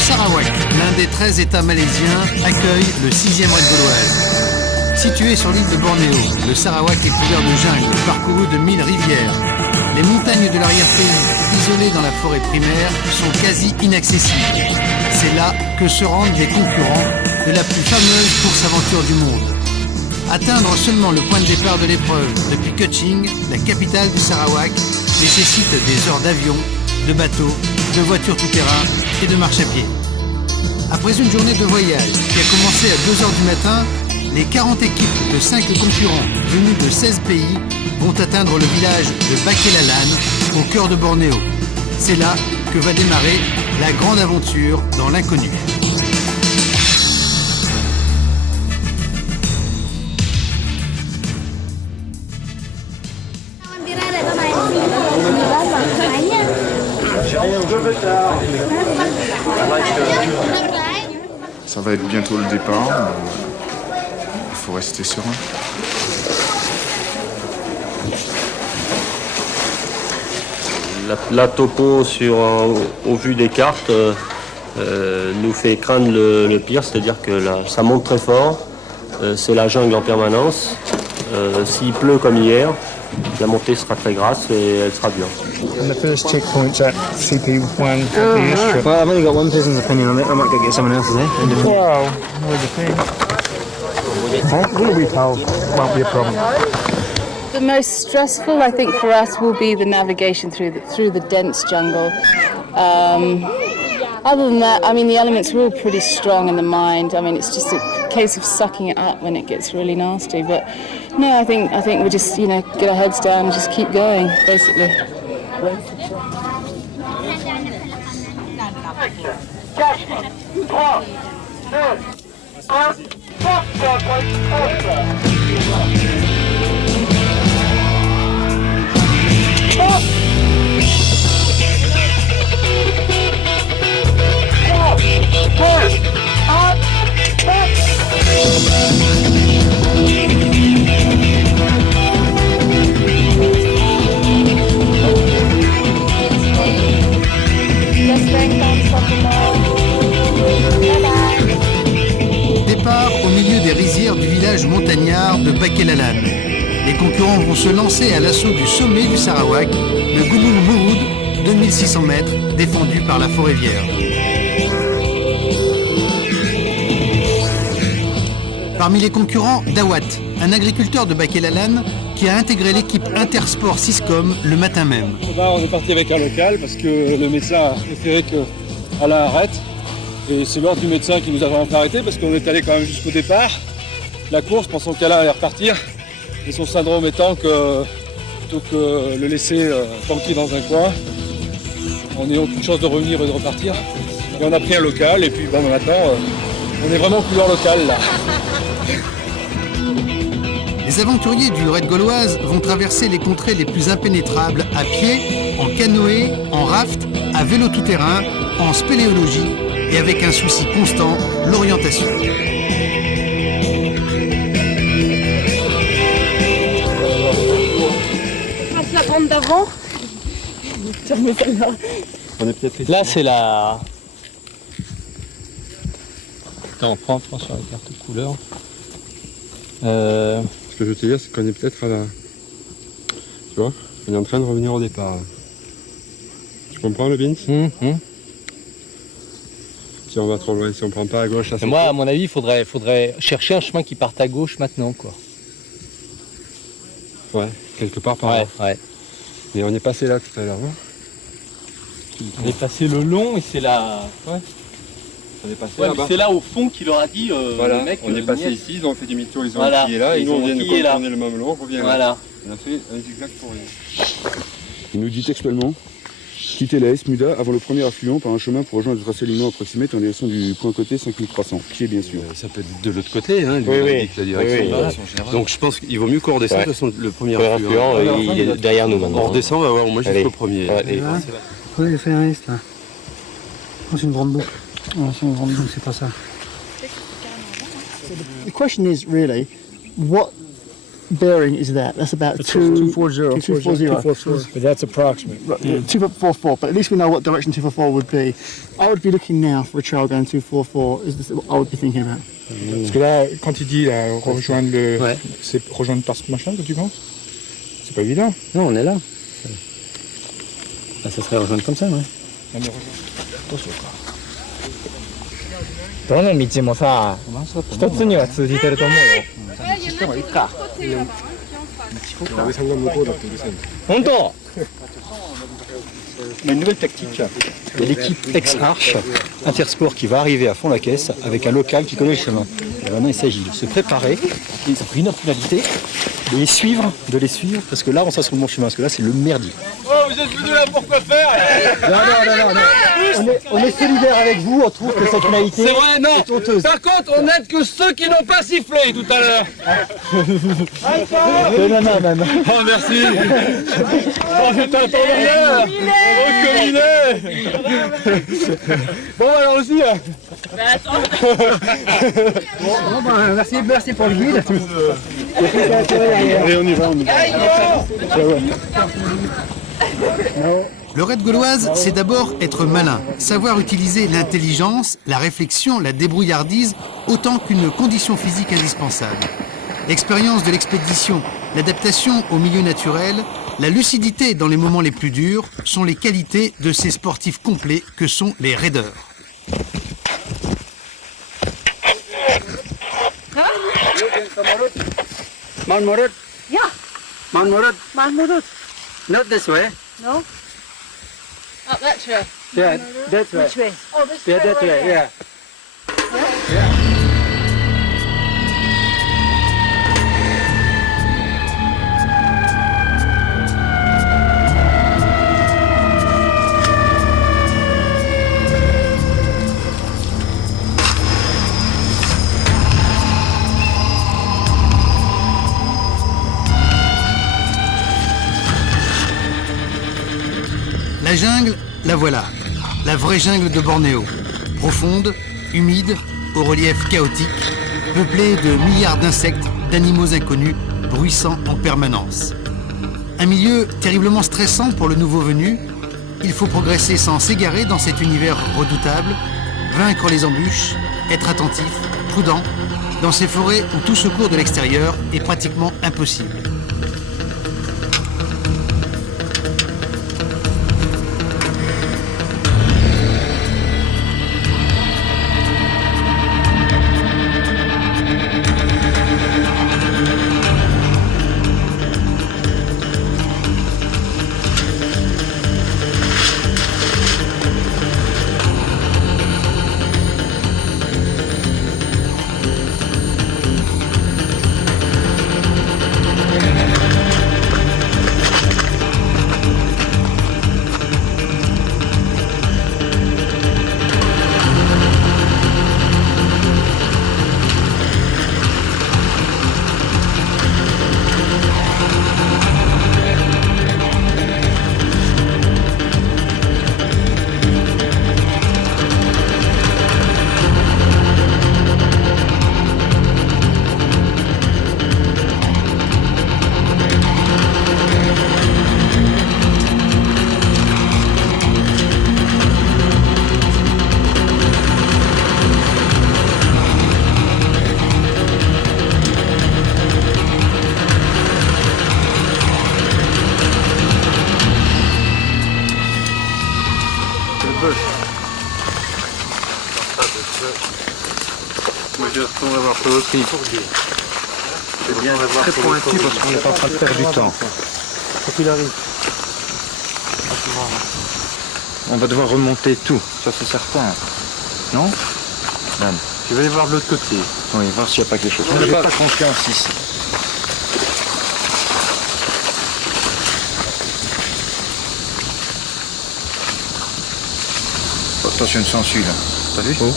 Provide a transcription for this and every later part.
Sarawak, l'un des 13 États malaisiens, accueille le 6e raid gauloise. Situé sur l'île de Bornéo, le Sarawak est couvert de jungle, parcouru de 1000 rivières. Les montagnes de l'arrière-pays, isolées dans la forêt primaire, sont quasi inaccessibles. C'est là que se rendent les concurrents de la plus fameuse course-aventure du monde. Atteindre seulement le point de départ de l'épreuve depuis Kuching, la capitale du Sarawak, nécessite des heures d'avion, de bateau, de voitures tout-terrain et de marche à pied. Après une journée de voyage qui a commencé à 2 h du matin, les 40 équipes de 5 concurrents venus de 16 pays vont atteindre le village de Bakelalan, au cœur de Bornéo. C'est là que va démarrer la grande aventure dans l'inconnu. Ça va être bientôt le départ. Il faut rester serein. La topo au vu des cartes nous fait craindre le pire, c'est-à-dire que là, ça monte très fort, c'est la jungle en permanence. S'il pleut comme hier, la montée sera très grasse et elle sera dure. And the first checkpoint's at CP1 at the airstrip. Well, I've only got one person's opinion on it. I might go get someone else's, eh? Well, what do you think? Will we told? Won't be a problem. The most stressful, I think, for us will be the navigation through the dense jungle. Other than that, I mean, the elements are all pretty strong in the mind. I mean, it's just a case of sucking it up when it gets really nasty. But no, I think we just, get our heads down and just keep going, basically. 'Départ au milieu des rizières du village montagnard de Bakelalan. Les concurrents vont se lancer à l'assaut du sommet du Sarawak, le Gunung Murud, 2600 mètres, défendu par la forêt vierge. Parmi les concurrents, Dawat, un agriculteur de Bakelalan qui a intégré l'équipe Intersport Siscom le matin même. Là, on est parti avec un local parce que le médecin a préféré qu'Alain arrête. Et c'est l'ordre du médecin qui nous a vraiment fait arrêter parce qu'on est allé quand même jusqu'au départ. La course, pensant qu'Alain allait repartir. Et son syndrome étant que plutôt que le laisser tanker dans un coin, on n'a aucune chance de revenir et de repartir. Et on a pris un local et puis maintenant, on est vraiment couleur locale là. Les aventuriers du raid gauloise vont traverser les contrées les plus impénétrables à pied, en canoë, en raft, à vélo tout-terrain, en spéléologie et avec un souci constant, l'orientation. La grande d'avant. Là, c'est la... Attends, prends sur la carte couleur. Ce que je veux te dire, c'est qu'on est peut-être à la... Tu vois, on est en train de revenir au départ. Là. Tu comprends le Vince? Si on va trop loin, si on prend pas à gauche, Et moi, à mon avis, il faudrait chercher un chemin qui parte à gauche maintenant, quoi. Ouais, quelque part par là. Ouais. Mais on est passé là tout à l'heure, non? On est passé le long et c'est là... Ouais. On est passé Ouais, là-bas. c'est là au fond qu'il leur a dit voilà, le mec. on est passé ici, ils ont fait demi-tour, ils ont voilà. quillé là, et nous on vient de quillé là. contourner le mamelon, on revient Voilà. là. On a fait un zigzag pour rien. Il nous dit textuellement quitter la Esmuda avant le premier affluent par un chemin pour rejoindre le tracé lumineux approximatif en direction du point côté 5300, pied bien sûr. Ça peut être de l'autre côté, hein, oui. la direction. Voilà. Donc je pense qu'il vaut mieux qu'on redescende, de toute façon le premier affluent. Il est derrière nous maintenant. On redescend, on va voir au moins jusqu'au premier. Vous avez fait un S là. Oh, c'est une grande boucle. Oh, c'est une grande boucle, c'est pas ça. The question is really, what bearing is that? That's about 240. 240. But that's approximate. Right, 244, but at least we know what direction 244 would be. I would be looking now for a trail going 244, is this what I would be thinking about. Parce que là, quand il dit là, rejoindre le. Ouais. C'est rejoindre par ce machin que tu penses? C'est pas évident. Non, on est là. Ah, ça serait rejoindre comme ça, ouais. どの道もさ、一つには通じてると思うよ。本当 On a une nouvelle tactique. Il y a l'équipe ex-Arche, Intersport, qui va arriver à fond la caisse avec un local qui connaît le chemin. Et maintenant, il s'agit de se préparer, et ça fait une autre finalité, de les suivre, parce que là, on sera sur le bon chemin, parce que là, c'est le merdier. Oh, vous êtes venus là pour quoi faire? Non. On est solidaires avec vous, on trouve que cette finalité C'est vrai, non. est honteuse. Par contre, on n'aide que ceux qui n'ont pas sifflé tout à l'heure. C'est nana, même. Oh, merci. Oh, putain, attends, rien. Oh, combiné. Bon, alors aussi. Merci pour le guide. Allez, on y va. Le raid gauloise, c'est d'abord être malin, savoir utiliser l'intelligence, la réflexion, la débrouillardise, autant qu'une condition physique indispensable. L'expérience de l'expédition, l'adaptation au milieu naturel, la lucidité dans les moments les plus durs sont les qualités de ces sportifs complets que sont les raideurs. Mount Murud? Yeah. Mount Murud? Mount Murud. Not this way. No. Up that trail. Yeah, that way. Which way? Oh, this Yeah, trail that right way, there. yeah. La jungle, la voilà. La vraie jungle de Bornéo. Profonde, humide, au relief chaotique, peuplée de milliards d'insectes, d'animaux inconnus, bruissant en permanence. Un milieu terriblement stressant pour le nouveau venu. Il faut progresser sans s'égarer dans cet univers redoutable, vaincre les embûches, être attentif, prudent, dans ces forêts où tout secours de l'extérieur est pratiquement impossible. C'est bien très pointu parce qu'on est en train de perdre du temps. Faut qu'il arrive. On va devoir remonter tout, ça c'est certain. Non? Dan. Je vais aller voir de l'autre côté. Oui, voir s'il n'y a pas quelque chose. On n'a pas confiance ici. Attention, une sangsue là. T'as vu? Oh.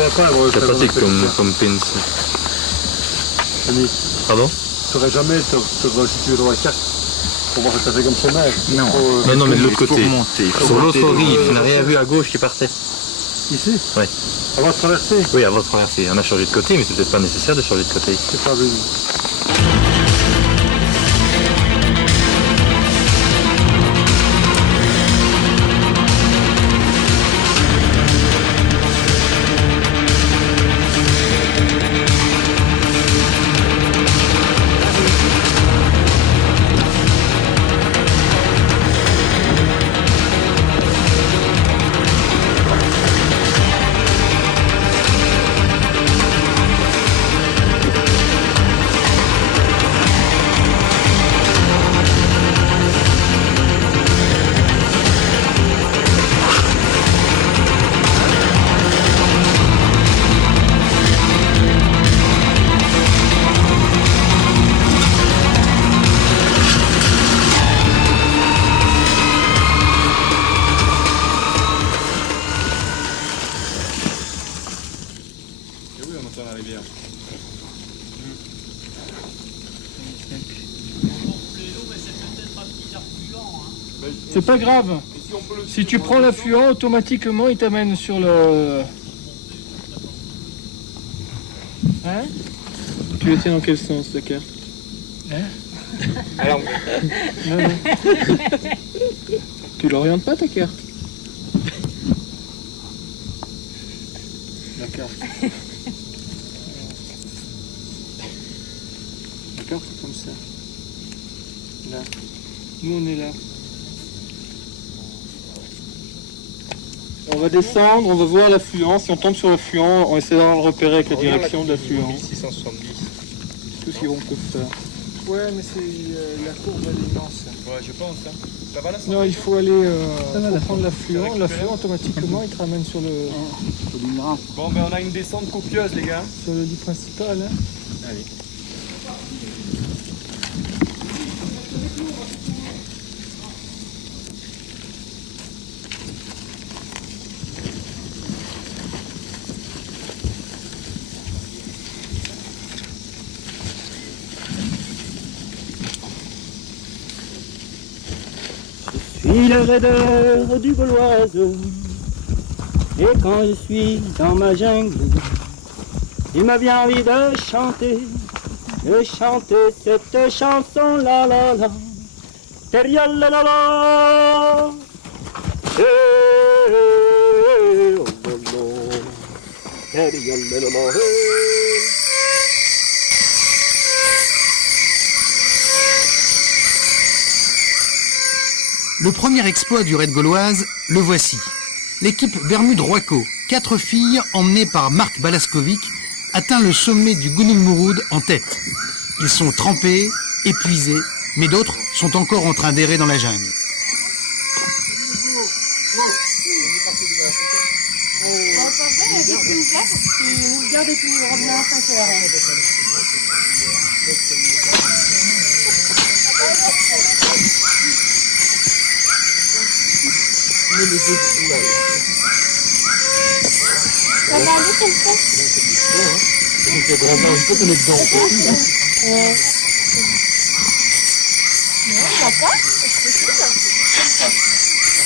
C'est pratique comme pins. Pardon? Je saurais jamais te situer dans la carte pour voir ce que ça fait comme chemin. Non, non, mais de l'autre côté. Monter, Sur l'autre rive, tu n'as rien vu à gauche qui partait. Ici? Oui. Avant de traverser? Oui, avant de traverser. On a changé de côté, mais c'est peut-être pas nécessaire de changer de côté. C'est pas venu. C'est pas grave. Si tu prends l'affluent, automatiquement, il t'amène sur le... Hein? Tu étais dans quel sens, la carte? Hein? Alors... Non, non. Tu l'orientes pas, ta carte? La carte. La carte, c'est comme ça. Là. Nous, on est là. On va descendre, on va voir l'affluent. Si on tombe sur l'affluent, on essaiera de le repérer avec la direction de l'affluent. 1670. C'est tout ce qu'on peut faire. Ouais, mais c'est la courbe elle est immense. Ouais, je pense. Hein. Ça va là? Non, il faut aller faut prendre l'affluent. L'affluent, automatiquement, il te ramène sur le... Bon, ben on a une descente copieuse, les gars. Sur le lit principal. Hein. Allez. Je suis le raideur du Gauloise, et quand je suis dans ma jungle, il me vient envie de chanter cette chanson la la la, derrière la la la, oh oh oh, derrière la la la. Le premier exploit du raid gauloise, le voici. L'équipe Bermude-Roico, 4 filles emmenées par Marc Balaskovic, atteint le sommet du Gunung Murud en tête. Ils sont trempés, épuisés, mais d'autres sont encore en train d'errer dans la jungle.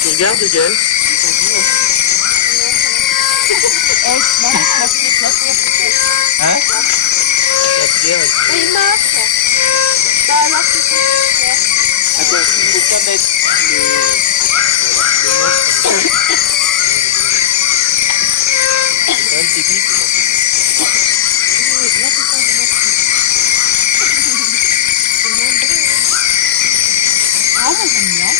Tu regardes, Gaël? Hein? Il marche. Bah alors c'est quoi? Attends, il faut pas mettre c'est quand même technique, Ah, moi j'aime bien.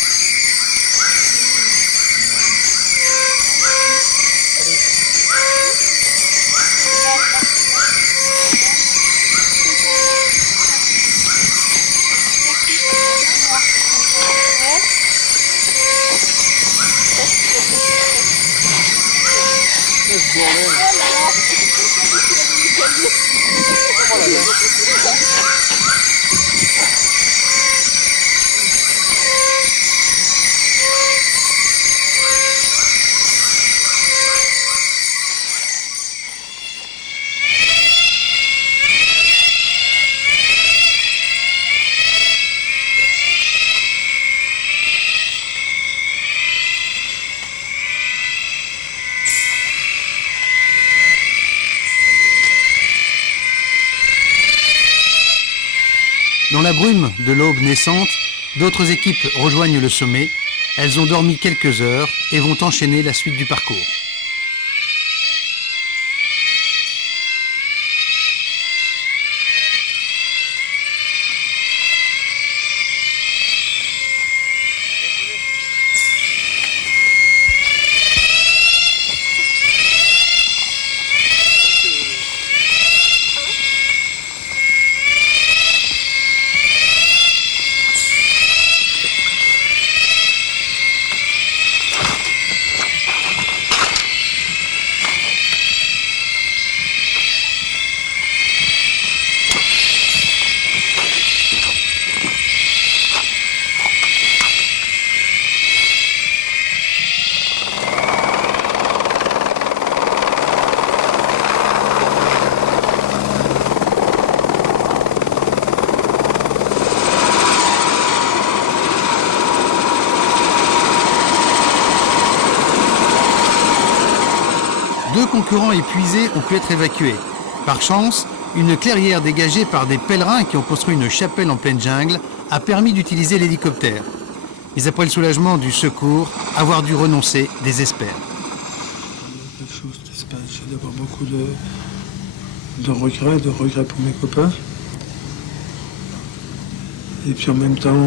la brume de l'aube naissante, d'autres équipes rejoignent le sommet. Elles ont dormi quelques heures et vont enchaîner la suite du parcours. Deux concurrents épuisés ont pu être évacués. Par chance, une clairière dégagée par des pèlerins qui ont construit une chapelle en pleine jungle a permis d'utiliser l'hélicoptère. Mais après le soulagement du secours, avoir dû renoncer désespère. Quelque chose qui se passe, j'ai d'abord beaucoup de regrets pour mes copains. Et puis en même temps,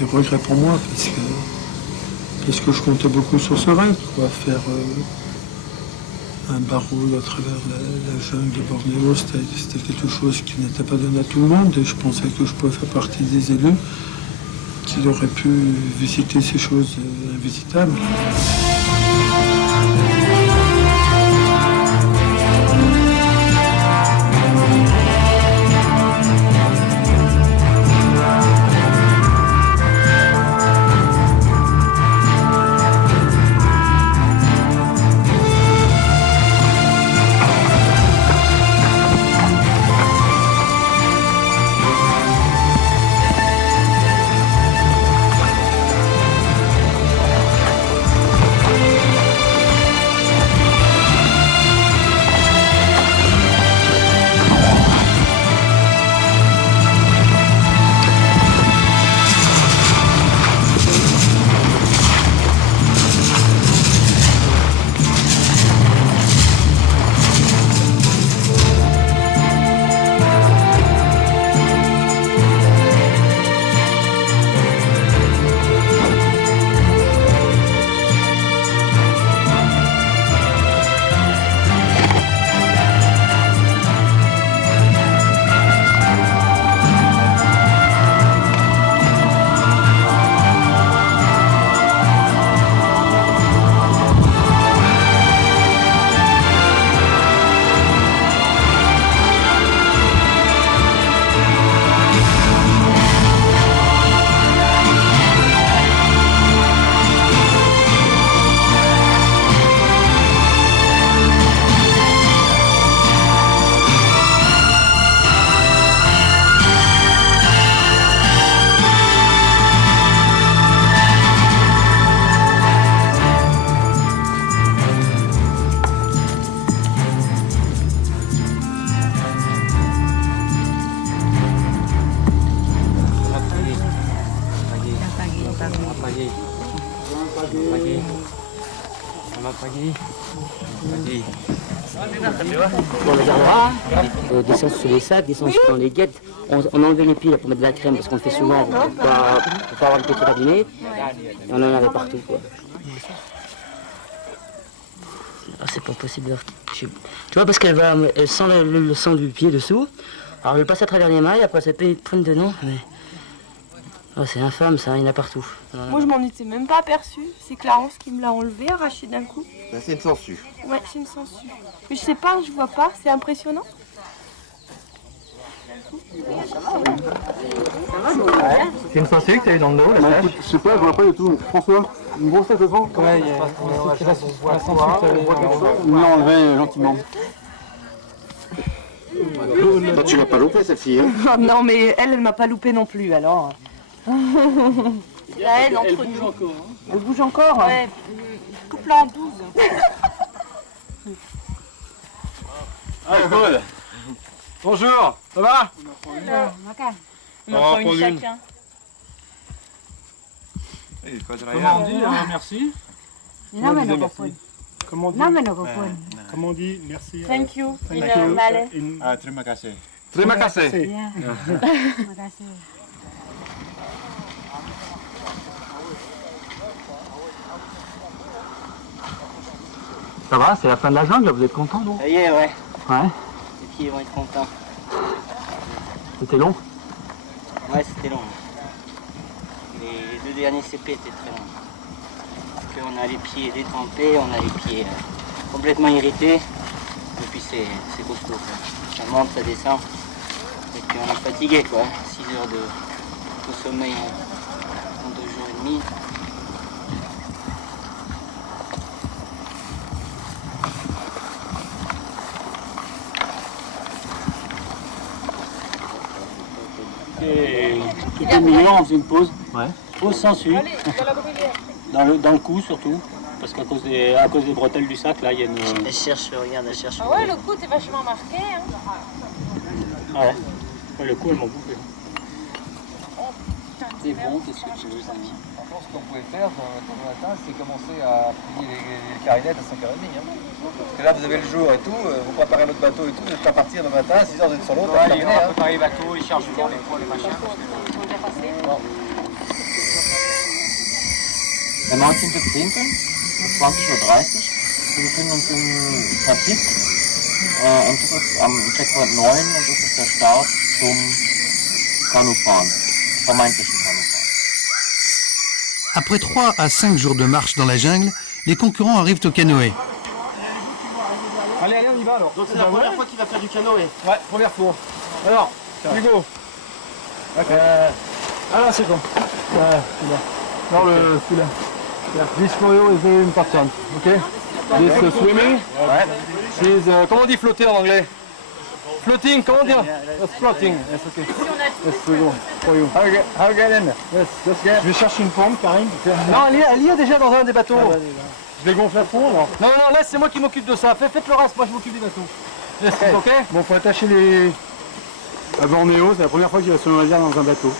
des regrets pour moi, parce que je comptais beaucoup sur ce rêve, quoi, faire un baroud à travers la jungle de Bornéo, c'était quelque chose qui n'était pas donné à tout le monde, et je pensais que je pouvais faire partie des élus qui auraient pu visiter ces choses invisitables. On les gardera, descendre sous les sacs, descendre dans les guettes. On enlevait les piles pour mettre de la crème parce qu'on le fait souvent pour pas avoir le petit abîmé. Et on en avait partout, quoi. Ah, c'est pas possible. Tu vois, parce qu'elle sent le sang du pied dessous. Alors elle passe à travers les mailles, après ça prenne dedans. Mais... Oh, c'est infâme, ça, il y en a partout. Moi, je m'en étais même pas aperçue. C'est Clarence qui me l'a enlevé, arraché d'un coup. Ben, c'est une sangsue. Ouais, c'est une sangsue. Mais je sais pas, je vois pas. C'est impressionnant. C'est une sangsue que t'as eu dans le dos, la sèche? Je sais pas, je vois pas du tout. François, une grosse tête de sang? Ouais, il y a la sangsue. On l'a enlevé gentiment. Toi, tu l'as pas loupé, cette fille, hein? Non, mais elle m'a pas loupé non plus, alors. La haine entre nous. Encore, hein. Elle bouge encore? Ouais, coupe-la en 12. Ah, cool. Bonjour, ça va? On en prend une chacun. Comment on dit merci? Comment on dit merci? Thank you. In Malais. Terima kasih. Terima kasih. Ça va, c'est la fin de la jungle, vous êtes content, non? Ça y est, ouais. Ouais. Les pieds vont être contents. C'était long? Ouais, c'était long. Les 2 derniers CP étaient très longs. Parce qu'on a les pieds détrempés, on a les pieds complètement irrités. Et puis c'est costaud, quoi. Ça monte, ça descend. Et puis on est fatigué, quoi. 6 heures de sommeil en 2 jours et demi. Tout au milieu, on faisait une pause. Ouais. Pause sans suie. Dans le cou surtout. Parce qu'à cause des bretelles du sac, là, il y a une... Elle cherche, regarde, elle cherche. Ah ouais, le coup, t'es vachement marqué. Hein. Ouais. Ouais, le coup, elle m'en bouffait. T'es bon, qu'est-ce que tu veux, Samy? Ce qu'on pouvait faire dans le matin, c'est commencer à plier les carinettes à 5h30. Hein. Parce que là, vous avez le jour et tout, vous préparez votre bateau et tout, vous n'êtes pas partir le matin, à 6h vous êtes sur l'eau, Ouais, il va préparer les bateaux, les chargements, les poids, les machins. Der 19.10. um 20:30 Uhr. Wir befinden uns im Transit und das ist am Checkpoint 9 und das ist der Start zum Kanufahren, vermeintlichen Kanufahren. Après 3 à 5 jours de marche dans la jungle, les concurrents arrivent au canoë. Allez, on y va alors. Donc c'est la première fois qu'il va faire du canoë. Ouais, première fois. Alors, Hugo. Ah là, c'est bon. Non, celui-là. This for you is very important, okay? This swimming. Ouais. She's, comment on dit flotter en anglais? Floating, comment dire? Floating. Yes, okay. Yes, we go. For you. How get in? Yes, let's get. Je vais chercher une pompe, Karim. Non, elle y est déjà dans un des bateaux. Je vais gonfler à fond, alors. Non, là, c'est moi qui m'occupe de ça. Faites le reste, moi je m'occupe des bateaux. Yes, ok? Bon, faut attacher les... À Bornéo, c'est la première fois qu'il va se naviguer dans un bateau.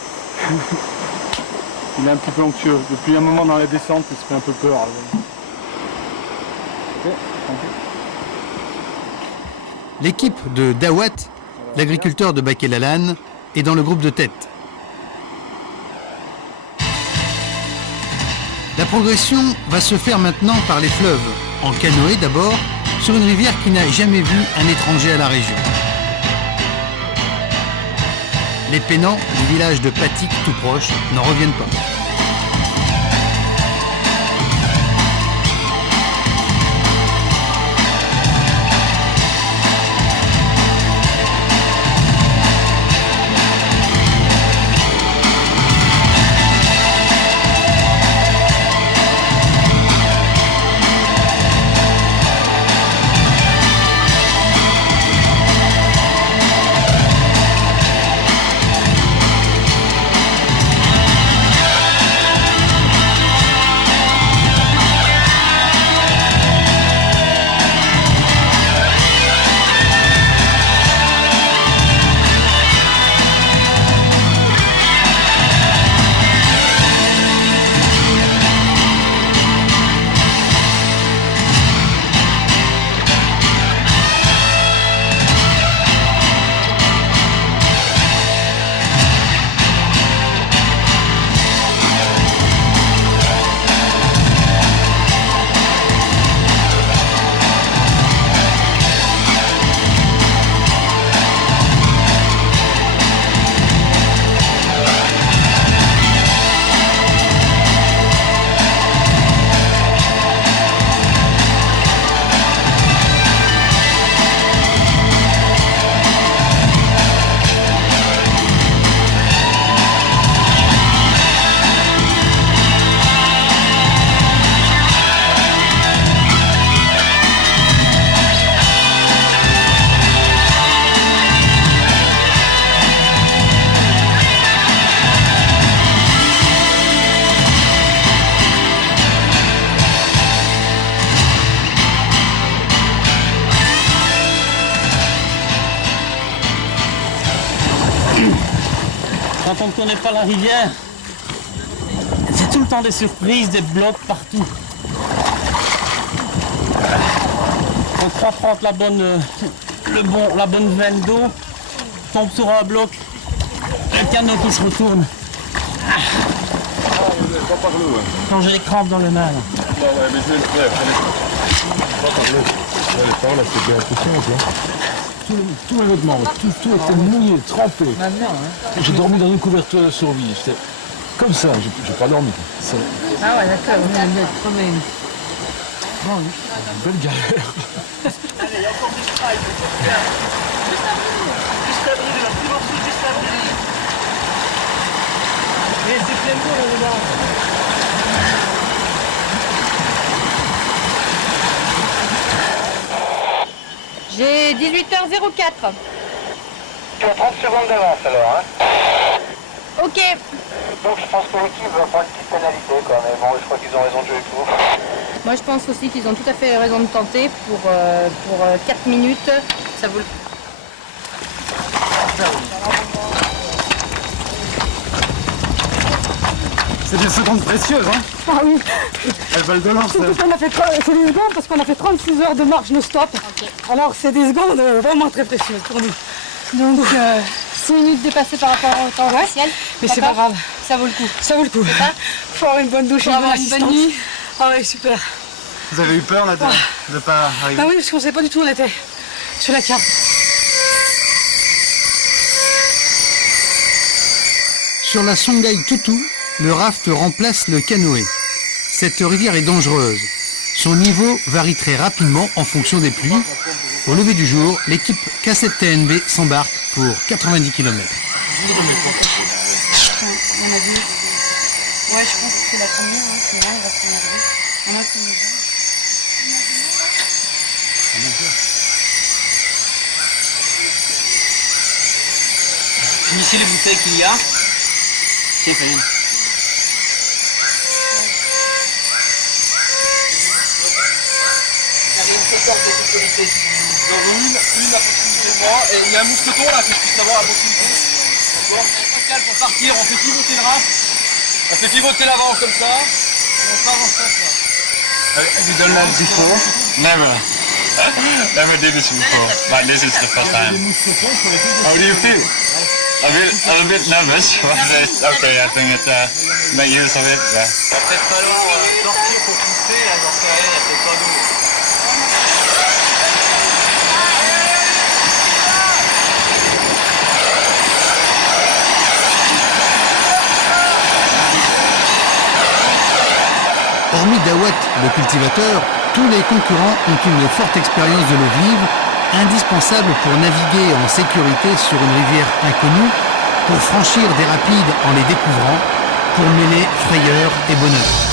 Il est un petit peu anxieux. Depuis un moment dans la descente, il se fait un peu peur. L'équipe de Dawat, l'agriculteur de Baké-Lalanne, est dans le groupe de tête. La progression va se faire maintenant par les fleuves, en canoë d'abord, sur une rivière qui n'a jamais vu un étranger à la région. Les pénants du village de Patik tout proche n'en reviennent pas. quand on ne connaît pas la rivière, c'est tout le temps des surprises, des blocs partout. On croit prendre la bonne veine d'eau, tombe sur un bloc, un canot qui se retourne. Quand j'ai les crampes dans le main. Tous mes vêtements, tout était mouillé, trempé. J'ai dormi dans une couverture de survie. J'étais comme ça, j'ai pas dormi. Ah ouais, d'accord, on a bien trouvé une belle galère. J'ai 18h04. Tu as 30 secondes d'avance alors, hein? Ok. Donc je pense que l'équipe va prendre une petite pénalité quoi, mais bon, je crois qu'ils ont raison de jouer le coup. Moi je pense aussi qu'ils ont tout à fait raison de tenter pour 4 minutes. Ça vaut le coup. C'est des secondes précieuses, hein? Ah oui. Elles valent de l'or, Surtout qu'on a fait, c'est des secondes parce qu'on a fait 36 heures de marche non-stop. Alors c'est des secondes vraiment très précieuses pour nous. Donc 6 minutes dépassées par rapport au temps officiel. Mais c'est pas grave. Ça vaut le coup. Ça vaut le coup. C'est ça? Faut avoir une bonne douche et une bonne assistance. nuit. Ah oui, super. Vous avez eu peur là de pas arriver? Ah oui, parce qu'on savait pas du tout où on était sur la carte. Sur la Songhai Tutu, le raft remplace le canoë. Cette rivière est dangereuse. Son niveau varie très rapidement en fonction des pluies. Au lever du jour, l'équipe K7TNB s'embarque pour 90 km. Ouais, je pense que c'est la première, hein. Sinon, il va se regarder. On a fini. Finissez les bouteilles qu'il y a. C'est fini. Dans une approximativement, et il y a un mousqueton là que je puisse savoir à proximité. D'accord? Pour partir, on fait pivoter le raft, on fait pivoter l'avant comme ça, on part en face là. Have you done that before? Never. Never did this before, but this is the first time. How do you feel? I'm a bit nervous, but it's okay. I think it's make use of it. Yeah. Il va peut-être falloir sortir pour pousser, là, dans ce cas-là, il n'y a peut-être pas d'eau. Hormis Dawat, le cultivateur, tous les concurrents ont une forte expérience de l'eau vive, indispensable pour naviguer en sécurité sur une rivière inconnue, pour franchir des rapides en les découvrant, pour mêler frayeur et bonheur.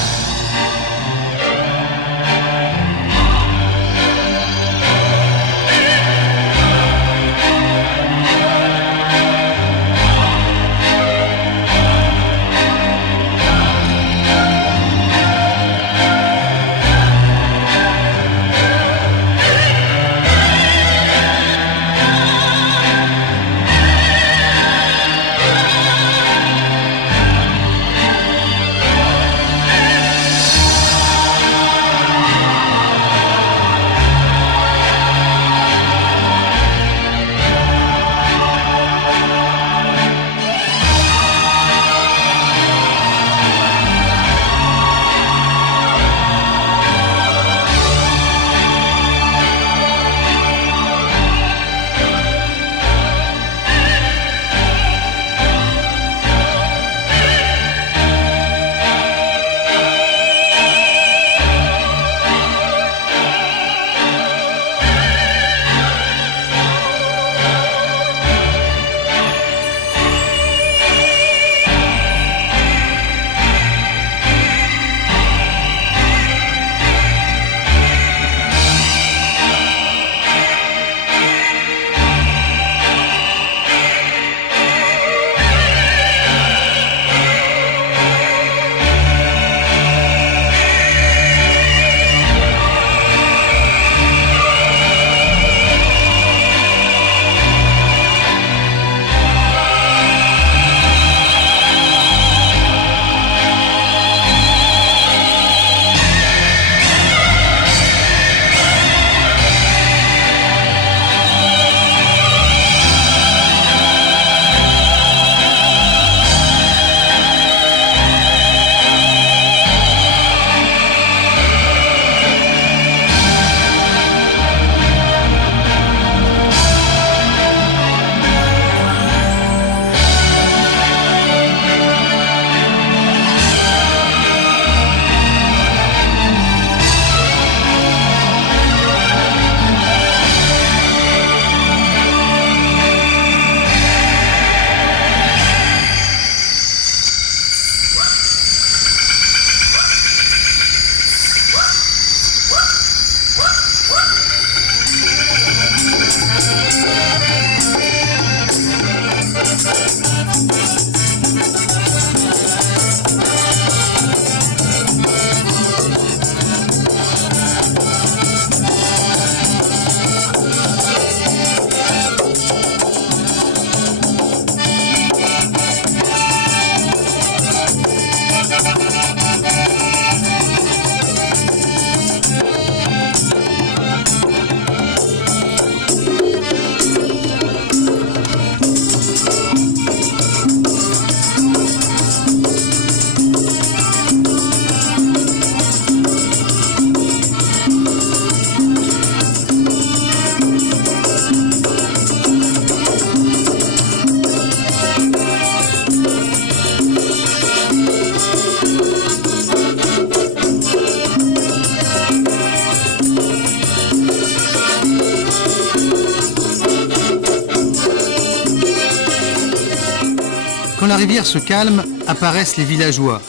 la rivière se calme, apparaissent les villageois.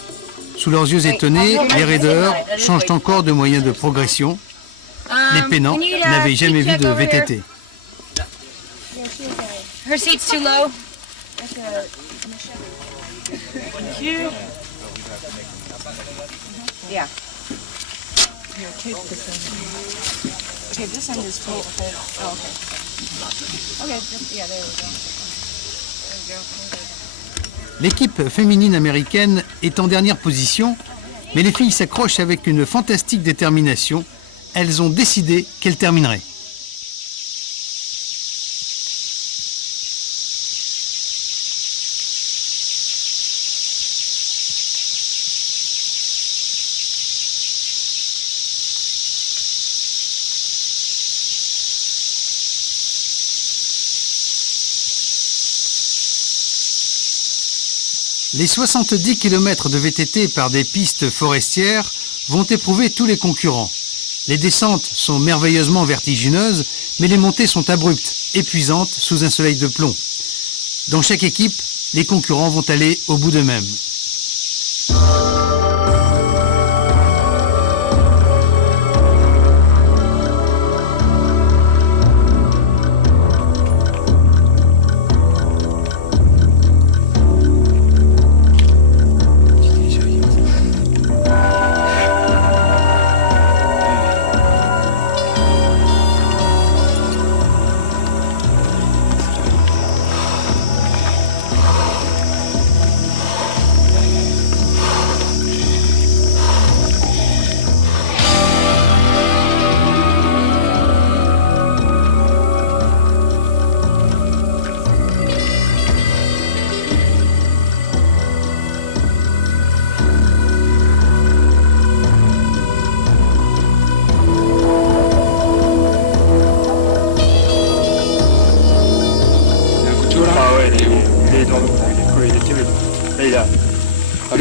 Sous leurs yeux étonnés, les raideurs changent encore de moyen de progression. Les peinants n'avaient jamais vu de VTT. Her seat's too low. Yeah. Okay, this end is full. Oh, okay. Okay, yeah, there we go. L'équipe féminine américaine est en dernière position, mais les filles s'accrochent avec une fantastique détermination. Elles ont décidé qu'elles termineraient. Les 70 km de VTT par des pistes forestières vont éprouver tous les concurrents. Les descentes sont merveilleusement vertigineuses, mais les montées sont abruptes, épuisantes sous un soleil de plomb. Dans chaque équipe, les concurrents vont aller au bout d'eux-mêmes.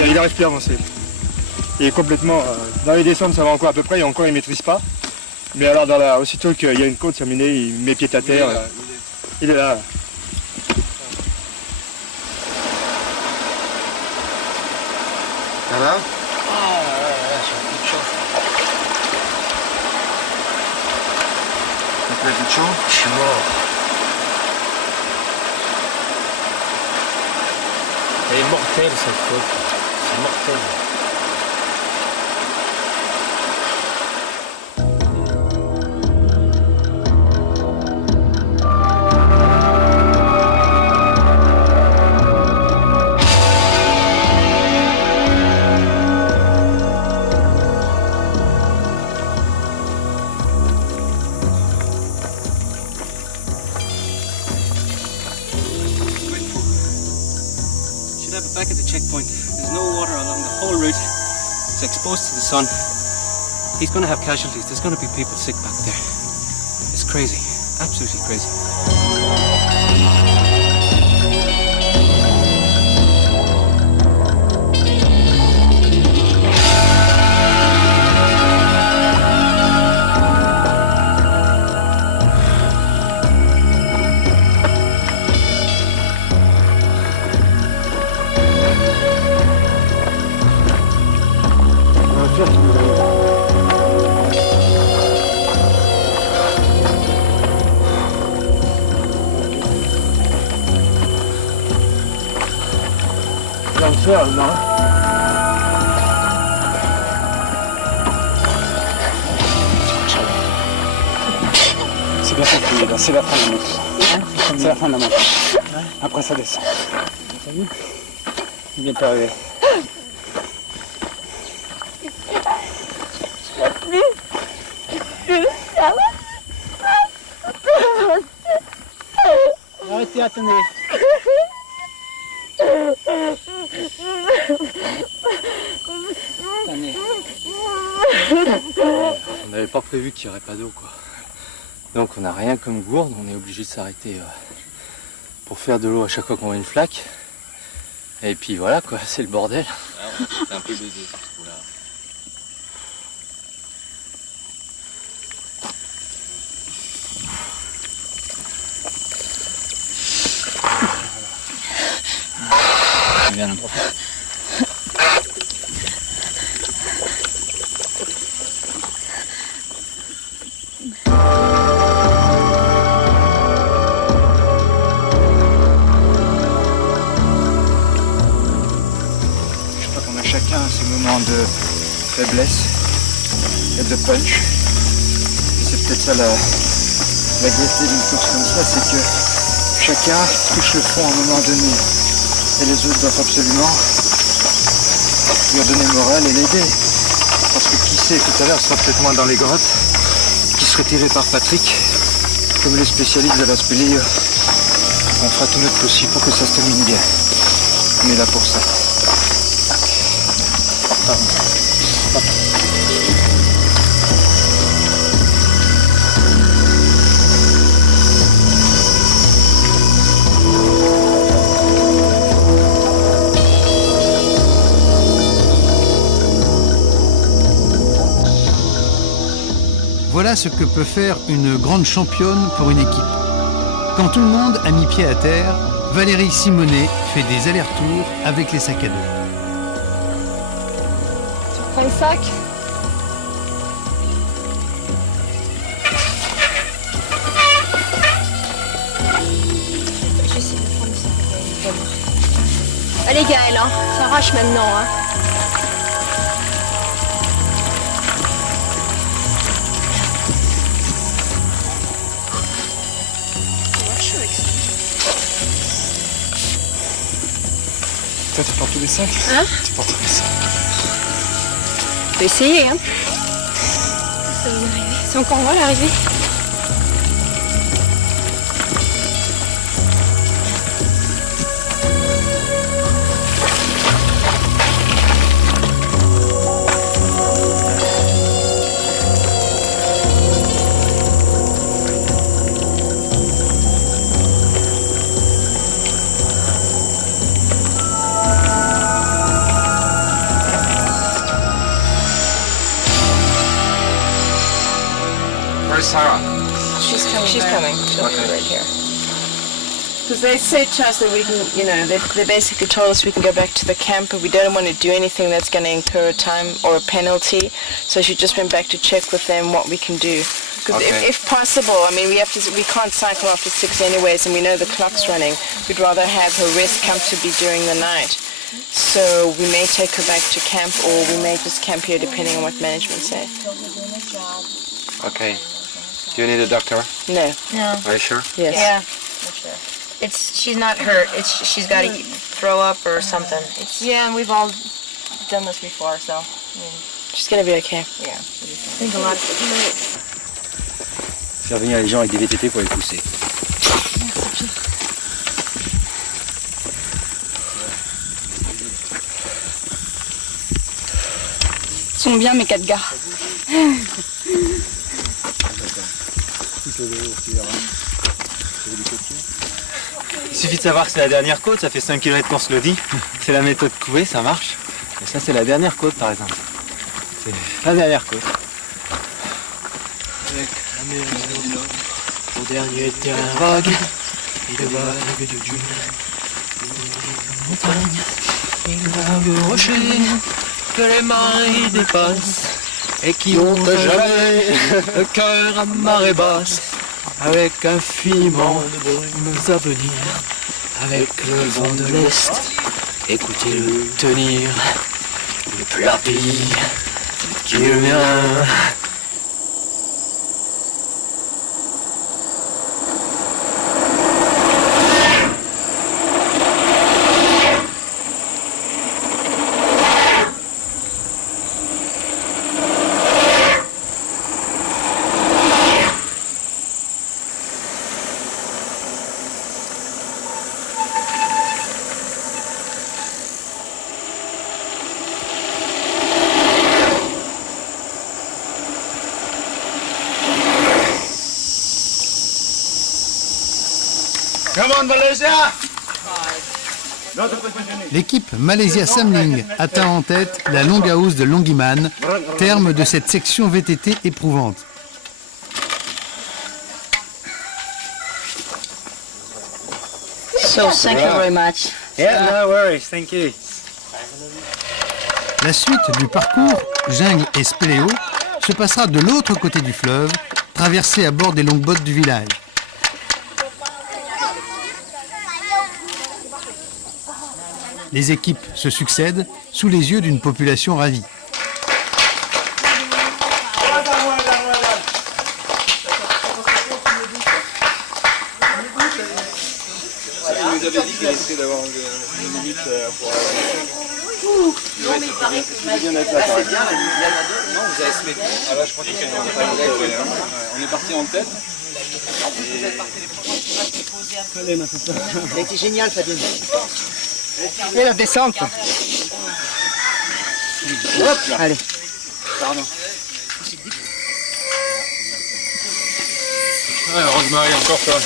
Il n'arrive plus à avancer. Il est complètement... dans les descentes, ça va encore à peu près, et encore il ne maîtrise pas. Mais alors, aussitôt qu'il y a une côte terminée, il met pied à terre. Il est là. Ça va? Ah, ouais, j'ai un coup de chaud. Tu as plus de chaud? Je suis mort. Elle est mortelle cette côte. C'est mortel. Back at the checkpoint. There's no water along the whole route. It's exposed to the sun. He's going to have casualties. There's going to be people sick back there. It's crazy. Absolutely crazy. C'est bien compris, là, c'est la fin de la montée. C'est la fin de la montée. Après ça descend. T'as vu? Il vient d'arriver. Arrêtez, attendez. On n'avait pas prévu qu'il n'y aurait pas d'eau, quoi. Donc on n'a rien comme gourde, on est obligé de s'arrêter pour faire de l'eau à chaque fois qu'on voit une flaque. Et puis voilà, quoi, c'est le bordel. C'est un peu baisé ce trou-là. bien en profiter. Je crois qu'on a chacun ses moments de faiblesse et de punch. Et c'est peut-être ça la gaieté d'une course comme ça, c'est que chacun touche le fond à un moment donné. Et les autres doivent absolument lui redonner le moral et l'aider. Parce que qui sait, tout à l'heure, sera peut-être moins dans les grottes, qui serait tiré par Patrick, comme les spécialistes de l'aspect libre. On fera tout notre possible pour que ça se termine bien. On est là pour ça. Voilà ce que peut faire une grande championne pour une équipe. Quand tout le monde a mis pied à terre, Valérie Simonet fait des allers-retours avec les sacs à dos. Tu reprends le sac? Je vais essayer de prendre ça. Allez Gaël, hein, ça arrache maintenant. Hein. Toi, tu portes tous les sacs? Hein? Tu portes tous les sacs. On peut essayer, hein. Ça va y arriver. C'est encore loin l'arrivée. Where's Sarah? She's coming. She's coming. She'll be right here. Because they said to us that we can, you know, they basically told us we can go back to the camp, but we don't want to do anything that's going to incur a time or a penalty. So she just went back to check with them what we can do. Because if possible, I mean, we can't cycle after 6 anyways, and we know the clock's running. We'd rather have her rest comfortably during the night. So we may take her back to camp, or we may just camp here, depending on what management say. Okay. Do you need a doctor? No. No. Are you sure? Yes. Yeah. She's not hurt. She's got to throw up or something. Yeah, and we've all done this before, so. She's gonna be okay. Yeah. I think a lot of Faire venir les gens avec des VTT pour les pousser. Ils sont bien mes 4 gars. Il suffit de savoir que c'est la dernière côte, ça fait 5 km qu'on se le dit. C'est la méthode couvée, ça marche. Et ça, c'est la dernière côte, par exemple. C'est la dernière côte. Avec la mer du Nord, au dernier terrain vague, il vague de dune. Montagne, il vague rocher, que les marées dépassent, et qui montent jamais le cœur à marée basse, avec infiniment de brumes à venir, avec le vent de l'Est, écoutez-le tenir, le plat pays qui est le mien. L'équipe Malaysia Samling atteint en tête la Longhouse de Longiman, terme de cette section VTT éprouvante. So thank you very much. Yeah, no worries, thank you. La suite du parcours jungle et spéléo se passera de l'autre côté du fleuve, traversé à bord des longboats du village. Les équipes se succèdent sous les yeux d'une population ravie. Il nous avait dit qu'il essayait d'avoir une minute pour... Non, mais il paraît que c'est bien, il y en a deux. Non, vous avez se mettre. Ah là, je crois qu'il y a on est parti en tête. Vous êtes parti les premiers. Allez, c'est ça. Ça a été génial, Fabien. Et la descente. Hop, allez. Pardon. Ouais, Rosemary, encore toi.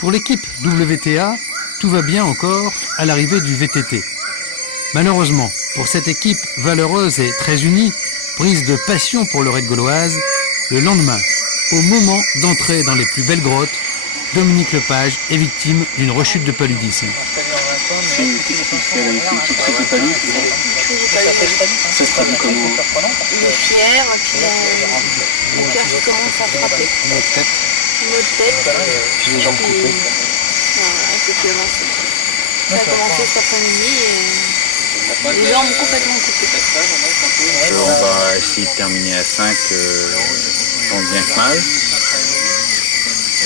Pour l'équipe WTA, tout va bien encore à l'arrivée du VTT. Malheureusement, pour cette équipe valeureuse et très unie, prise de passion pour le raid gauloise, le lendemain, au moment d'entrer dans les plus belles grottes, Dominique Lepage est victime d'une rechute de paludisme. Ça se traduit comment? Il est fier, puis le cœur qui commence à frapper. Maux de tête. Maux de tête. Puis les jambes coupées. Un peu plus avancé. Ça a commencé cet après-midi et les jambes complètement coupées. On va essayer de terminer à 5 tant bien que mal.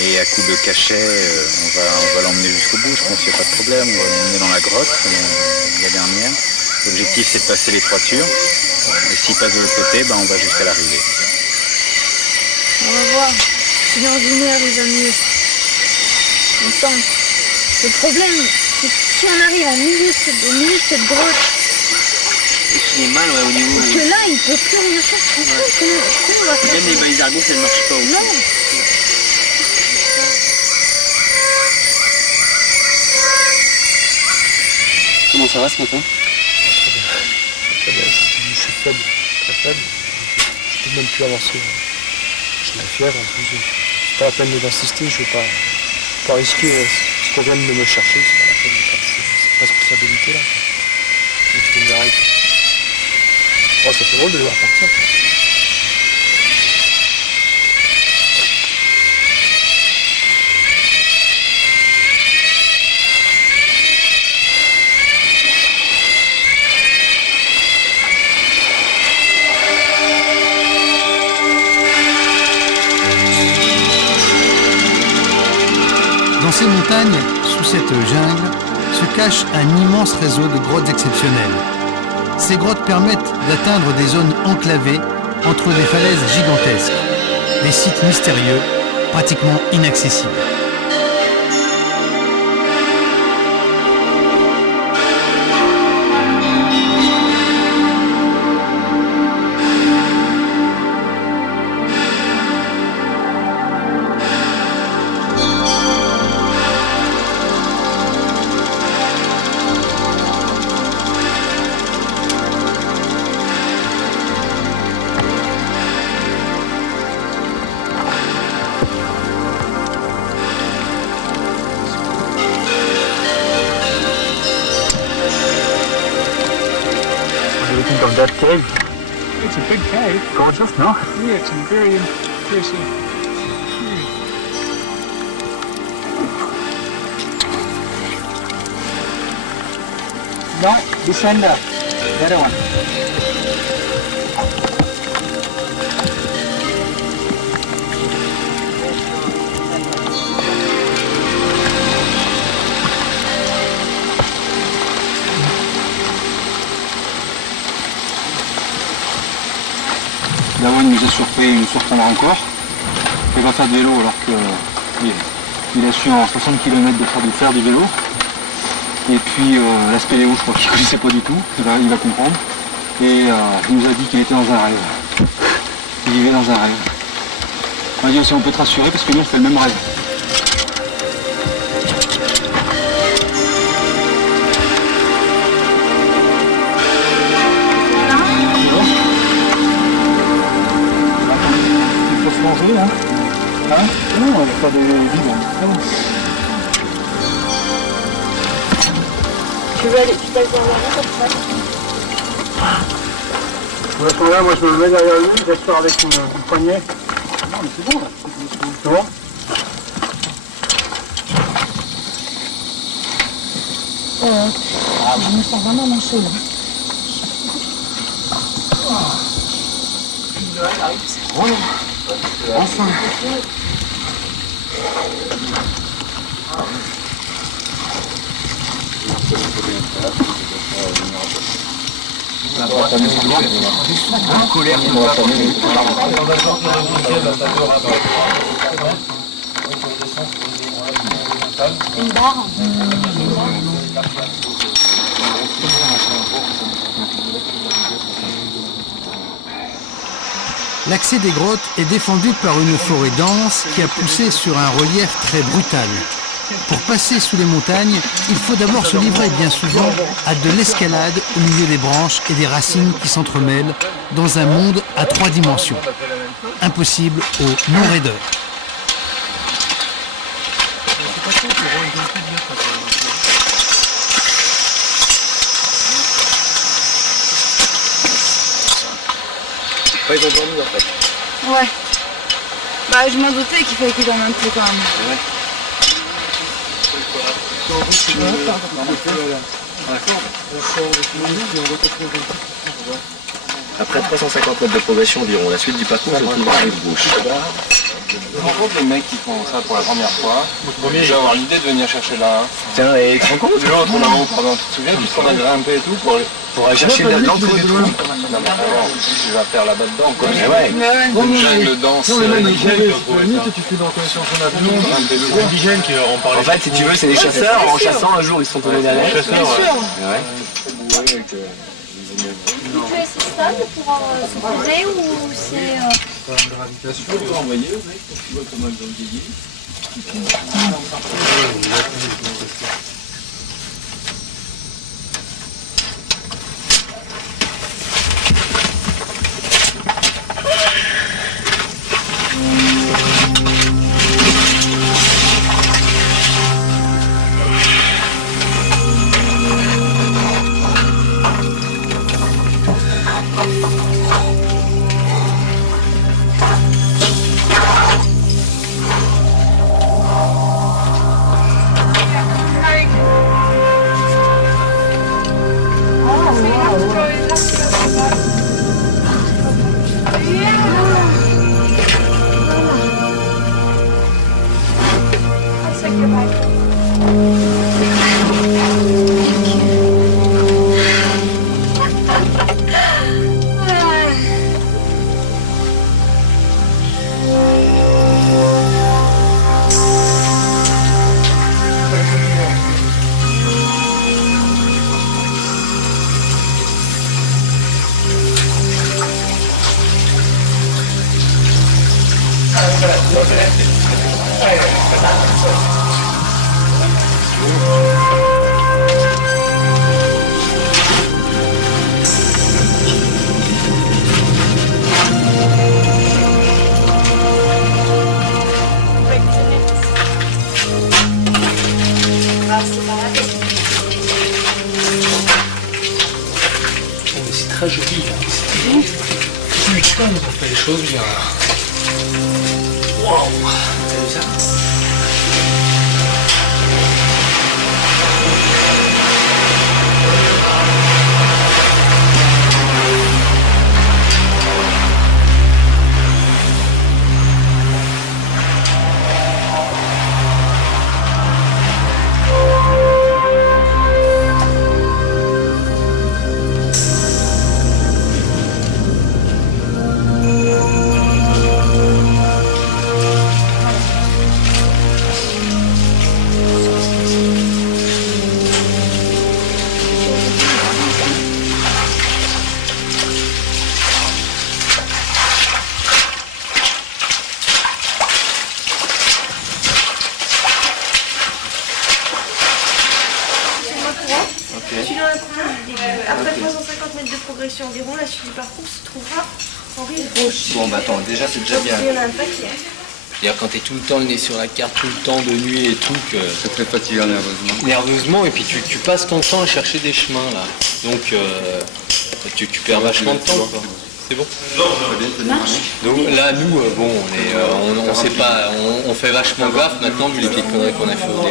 Et à coup de cachet, on va l'emmener jusqu'au bout, je pense qu'il n'y a pas de problème. On va l'emmener dans la grotte, la dernière. L'objectif c'est de passer les toitures. Et s'il passe de l'autre côté, on va jusqu'à l'arrivée. On va voir. Si dans une heure il va mieux. On tente. Le problème, c'est que si on arrive au milieu de cette grotte, Il est mal au niveau. parce que là il peut plus rien faire. Comment on va faire? Même les balises argos, ça ne marche pas aussi. Non. Comment ça va ce matin? Je suis faible, très faible. Je peux même plus avancer. J'ai la fièvre en plus. C'est pas la peine d'insister, je vais pas risquer ce qu'on vient de me chercher. C'est pas la peine de passer cette responsabilité là. Donc je vais m'arrêter. Oh, ça fait drôle de devoir partir. Dans ces montagnes, sous cette jungle, se cache un immense réseau de grottes exceptionnelles. Ces grottes permettent d'atteindre des zones enclavées entre des falaises gigantesques, des sites mystérieux, pratiquement inaccessibles. Think of that cave. It's a big cave. Gorgeous, no? Yeah, it's very impressive. No, descender. The other one. Dawan nous a surpris, il nous surprendra encore. Il va faire du vélo alors qu'il a su en 60 km de faire du vélo. Et puis la spéléo, je crois qu'il ne connaissait pas du tout, il va comprendre. Et il nous a dit qu'il était dans un rêve. Il vivait dans un rêve. On a dit aussi on peut te rassurer parce que nous on fait le même rêve. Hein? Non, il n'y a pas de vide. Tu peux aller derrière comme ça? À ce moment-là, moi je me mets derrière lui, je reste avec une poignée. Non mais c'est bon là, tu vois? Je me sens vraiment mon chaud là. Enfin. Une barre. L'accès des grottes est défendu par une forêt dense qui a poussé sur un relief très brutal. Pour passer sous les montagnes, il faut d'abord se livrer bien souvent à de l'escalade au milieu des branches et des racines qui s'entremêlent dans un monde à 3 dimensions. Impossible aux non-raideurs. Ils ont dormi en fait. Ouais. Bah je m'en doutais qu'il fallait qu'ils dorment un peu quand même. Ouais. Après 350 mètres de progression environ, la suite du parcours se trouve à la rive gauche. Je rencontre les mecs qui font ça pour la première fois. Je vais avoir l'idée de venir chercher là. Tiens, et tu te rends compte? L'autre, on a pendant, tu te souviens, puisqu'on a grimpé et tout pour aller chercher l'entre des trous. Non mais vraiment, tu vas faire là-bas dedans quoi. Mais ouais. Une jungle dense. Non mais même l'indigène, tu fais dans connaissance en avion. C'est indigène qui on parlait. En fait, si tu veux, c'est des chasseurs. En chassant, un jour, ils se sont tombés d'alerte. Bien sûr. Ouais. C'est stable pour se poser ou c'est... Une gravitation, tu vas envoyer, tu vois comment ils ont vieilli. C'est très joli là. Putain, ils ont fait les choses bien. Wow. T'as vu ça? Après 350 mètres de progression environ, la suite du parcours se trouvera en rive gauche. Bon, bah attends, déjà c'est déjà bien. Il y en a un paquet. C'est-à-dire quand t'es tout le temps le nez sur la carte, tout le temps de nuit et tout, que... C'est très fatigant nerveusement. Nerveusement, et puis tu passes ton temps à chercher des chemins, là. Donc, tu perds vachement de temps, quoi. C'est bon. Donc là, nous, bon, on sait pas, on fait vachement gaffe maintenant vu les petites conneries qu'on a fait au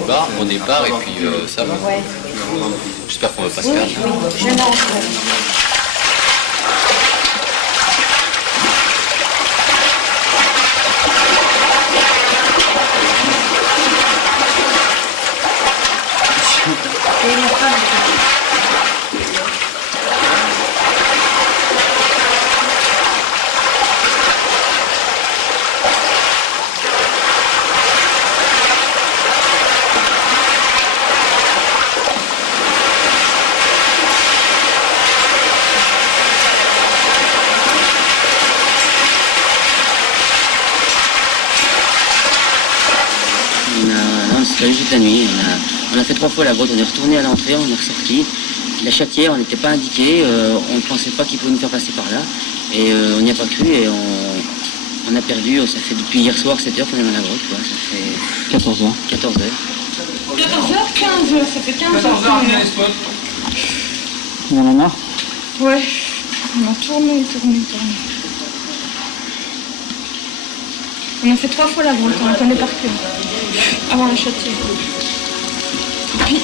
départ, et puis ça va. J'espère qu'on va pas se perdre. Je mange. C'était juste la nuit. On a fait 3 fois la grotte, on est retourné à l'entrée, on est ressorti. La chatière, on n'était pas indiqué, on ne pensait pas qu'il pouvait nous faire passer par là. Et on n'y a pas cru et on a perdu, ça fait depuis hier soir 7 heures qu'on est dans la grotte, quoi. Ça fait 14 heures. 14 heures. 14h, 15h, ça fait 15 heures. Il y en a marre. Ouais, on a tourné. On a fait 3 fois la grotte, on la connaît par cœur. Avant la chatière. Et puis...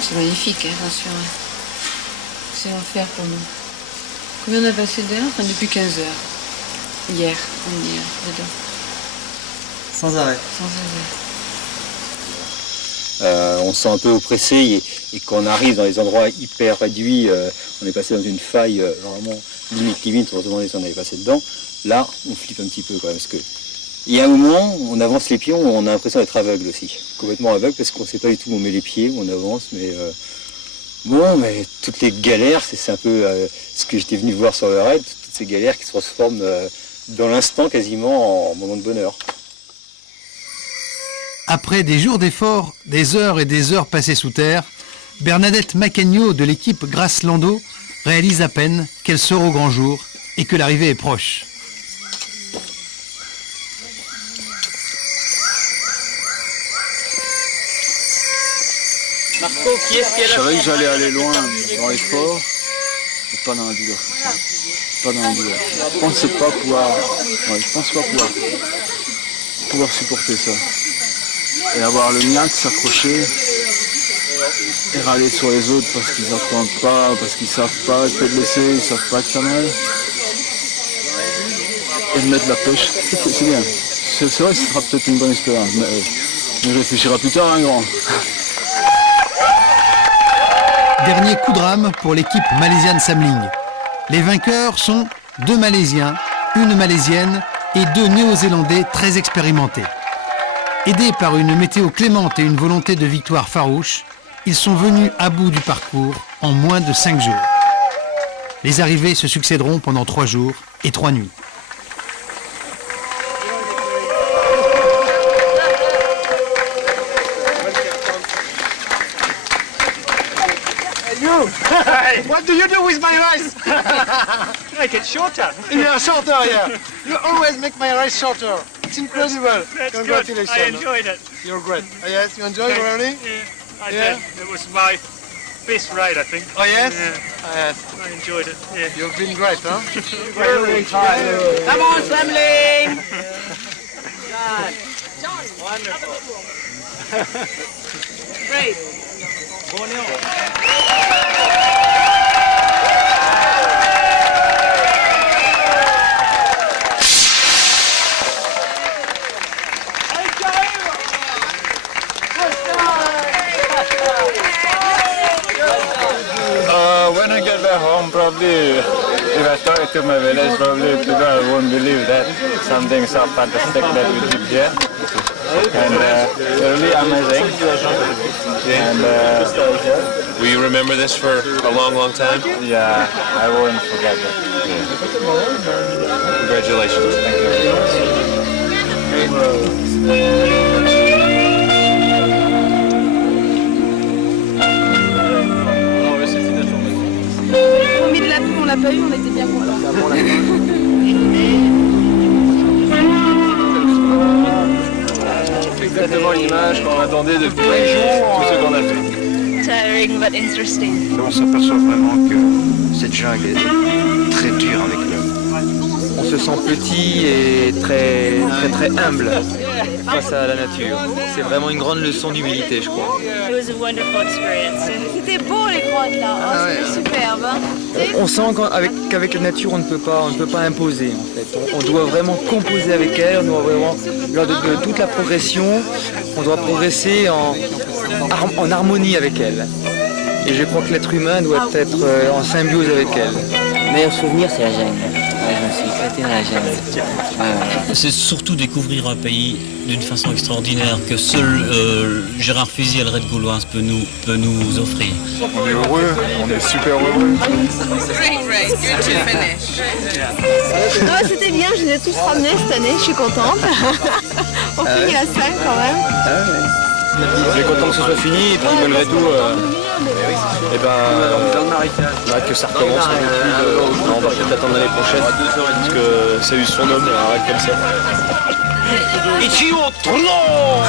C'est magnifique, hein, attention. C'est l'enfer pour nous. Combien on a passé d'heures? Enfin, depuis 15 heures. Hier, on y est dedans. Sans arrêt. Sans arrêt. On se sent un peu oppressé et quand on arrive dans les endroits hyper réduits, on est passé dans une faille vraiment limite, on se demandait si on avait passé dedans. Là, on flippe un petit peu quand même, parce que il y a un moment, on avance les pieds, on a l'impression d'être aveugle aussi. Complètement aveugle parce qu'on ne sait pas du tout où on met les pieds, où on avance, mais bon, mais toutes les galères, c'est un peu ce que j'étais venu voir sur le raid, toutes ces galères qui se transforment dans l'instant quasiment en moment de bonheur. Après des jours d'efforts, des heures et des heures passées sous terre, Bernadette Macagno de l'équipe Grasse Lando réalise à peine qu'elle sort au grand jour et que l'arrivée est proche. Marco, qui est-ce qui est là? Je savais que j'allais aller loin dans l'effort, mais pas dans la douleur. Pas dans la douleur. Je pensais pas pouvoir supporter ça. Et avoir le mien qui s'accrochait et râler sur les autres parce qu'ils n'entendent pas, parce qu'ils savent pas, être blessés, ils savent pas que t'as mal. Et de mettre la pêche, c'est bien. C'est vrai que ce sera peut-être une bonne expérience, mais on réfléchira plus tard, hein, grand. Dernier coup de rame pour l'équipe malaisienne Samling. Les vainqueurs sont 2 Malaisiens, 1 Malaisienne et 2 Néo-Zélandais très expérimentés. Aidés par une météo clémente et une volonté de victoire farouche, ils sont venus à bout du parcours en moins de 5 jours. Les arrivées se succéderont pendant 3 jours et 3 nuits. What do you do with my rice? Make it shorter. Yeah, shorter, yeah. You always make my rice shorter. It's incredible. That's Congratulations. good. I enjoyed it. You're great. Yes, you enjoyed running? Yeah, I Yeah. did. It was my best ride, I think. Oh, yes? Yeah. Yes. I enjoyed it. Yeah. You've been great, huh? Very tired. Come on, Samling! Wonderful. Great. When I get back home, probably if I talk to my village, probably people won't believe that something so fantastic that we did here. And it's really amazing. And will you remember this for a long, long time? Yeah, I won't forget it. Congratulations. Thank you very much. Promis de la pluie, on l'a pas eu, on était bien contents. C'est exactement l'image qu'on attendait depuis tout ce qu'on a fait. Tiring but interesting. On s'aperçoit vraiment que cette jungle est très dure avec nous. On se sent petit et très humble face à la nature. C'est vraiment une grande leçon d'humilité, je crois. It was a wonderful experience. C'était beau les grottes là, oh, c'était superbe. Hein. On sent qu'avec la nature, on ne peut pas imposer en fait. On doit vraiment composer avec elle, on doit vraiment, lors de toute la progression, on doit progresser en harmonie avec elle. Et je crois que l'être humain doit être en symbiose avec elle. Le meilleur souvenir, c'est la jungle. Ouais, je me suis éclaté dans la jungle. C'est surtout découvrir un pays d'une façon extraordinaire que seul Gérard Fusy et le Raid Gauloise peut nous offrir. On est heureux, on est super heureux. Great. Good to finish. Ouais, c'était bien, je les ai tous ramenés cette année, je suis contente. On finit à 5 quand même. On est content que ce soit fini et puis malgré tout, que ça recommence. On va peut-être attendre l'année prochaine parce que ça a eu son homme, comme ça. Ici au tournant.